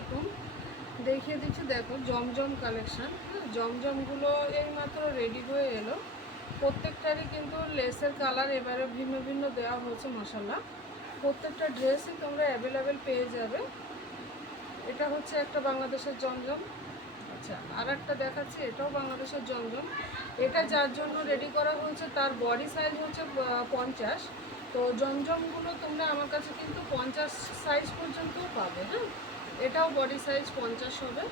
আলাইকুম। দেখিয়ে দিচ্ছি, দেখো জমজম কালেকশান। জমজমগুলো এইমাত্র রেডি হয়ে এলো। প্রত্যেকটারই কিন্তু লেসের কালার এবারে ভিন্ন ভিন্ন দেওয়া হয়েছে। মাশাআল্লাহ, প্রত্যেকটা ড্রেসই তোমরা অ্যাভেলেবেল পেয়ে যাবে। এটা হচ্ছে একটা বাংলাদেশের জমজম। আচ্ছা, আর একটা দেখাচ্ছি, এটাও বাংলাদেশের জমজম। এটা যার জন্য রেডি করা হয়েছে তার বডি সাইজ হচ্ছে 50। তো জমজমগুলো তোমরা আমার কাছে কিন্তু 50 সাইজ পর্যন্তও পাবে। হ্যাঁ, এটাও বডি সাইজ 50 হবে।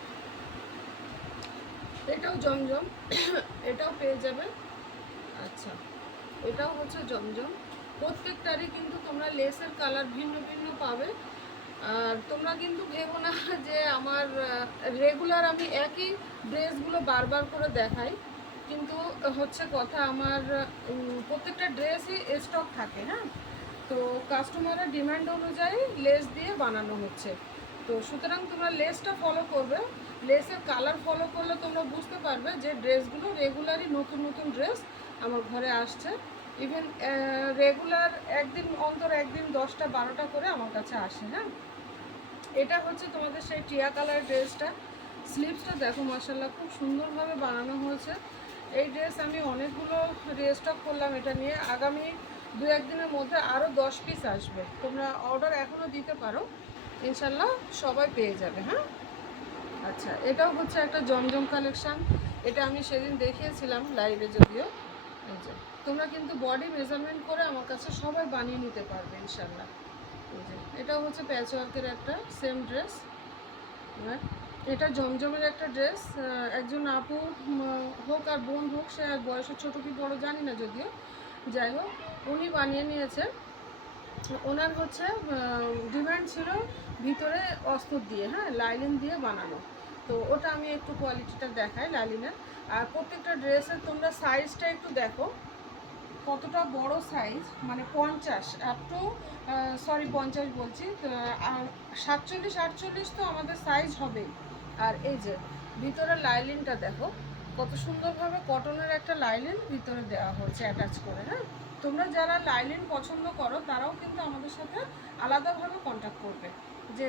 এটাও জমজম, এটাও পেয়ে যাবে। আচ্ছা, এটাও হচ্ছে জমজম। প্রত্যেকটারই কিন্তু তোমরা লেসের কালার ভিন্ন ভিন্ন পাবে। আর তোমরা কিন্তু ভেবো না যে আমার রেগুলার আমি একই ড্রেসগুলো বারবার করে দেখাই, কিন্তু হচ্ছে কথা আমার প্রত্যেকটা ড্রেসই স্টক থাকে। হ্যাঁ, তো কাস্টমারের ডিমান্ড অনুযায়ী লেস দিয়ে বানানো হচ্ছে। তো সুতরাং তোমরা লেসটা ফলো করবে। লেসের কালার ফলো করলে তোমরা বুঝতে পারবে যে ড্রেসগুলো রেগুলারই নতুন নতুন ড্রেস আমার ঘরে আসছে। ইভেন রেগুলার একদিন অন্তর একদিন 10টা 12টা করে আমার কাছে আসে। হ্যাঁ, এটা হচ্ছে তোমাদের সেই টিয়া কালার ড্রেসটা। স্লিভসটা দেখো মাশাআল্লাহ, খুব সুন্দরভাবে বানানো হয়েছে। এই ড্রেস আমি অনেকগুলো রিস্টক করলাম। এটা নিয়ে আগামী 2-1 দিনের মধ্যে আরও 10 পিস আসবে। তোমরা অর্ডার এখনও দিতে পারো, ইনশাল্লাহ সবাই পেয়ে যাবে। হ্যাঁ, আচ্ছা, এটাও হচ্ছে একটা জমজম কালেকশান। এটা আমি সেদিন দেখিয়েছিলাম লাইভে, যদিও। এই যে তোমরা কিন্তু বডি মেজারমেন্ট করে আমার কাছে সবাই বানিয়ে নিতে পারবে ইনশাল্লাহ। এই যে এটাও হচ্ছে প্যাচওয়ার্কের একটা সেম ড্রেস। এটা জমজমের একটা ড্রেস। একজন আপু হোক আর বোন হোক, সে বয়সে ছোটো কি বড় জানি না, যদিও যাই হোক উনি বানিয়ে নিয়েছে। ওনার হচ্ছে ডিমান্ড ছিল ভিতরে অস্তর দিয়ে, হ্যাঁ, লাইলিন দিয়ে বানানো। তো ওটা আমি একটু কোয়ালিটিটা দেখাই লাইলিনের। আর প্রত্যেকটা ড্রেসের তোমরা সাইজটা একটু দেখো কতটা বড় সাইজ, মানে 50 আপ টু 50 বলছি, 47-48 তো আমাদের সাইজ হবেই। আর এই যে ভিতরে লাইলিনটা দেখো কত সুন্দরভাবে কটনের একটা লাইলিন ভিতরে দেওয়া হয়েছে অ্যাটাচ করে। হ্যাঁ, তোমরা যারা লাইলিন পছন্দ করো তারাও কিন্তু আমাদের সাথে আলাদাভাবে কন্ট্যাক্ট করবে যে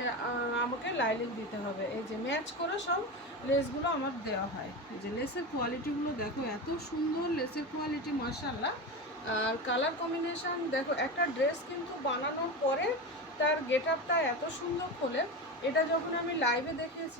আমাকে লাইলিন দিতে হবে। এই যে ম্যাচ করে সব লেসগুলো আমার দেওয়া হয়। এই যে লেসের কোয়ালিটিগুলো দেখো, এত সুন্দর লেসের কোয়ালিটি, মাশাআল্লাহ। আর কালার কম্বিনেশান দেখো, একটা ড্রেস কিন্তু বানানোর পরে তার গেট আপটা এত সুন্দর খোলে। এটা যখন আমি লাইভে দেখিয়েছি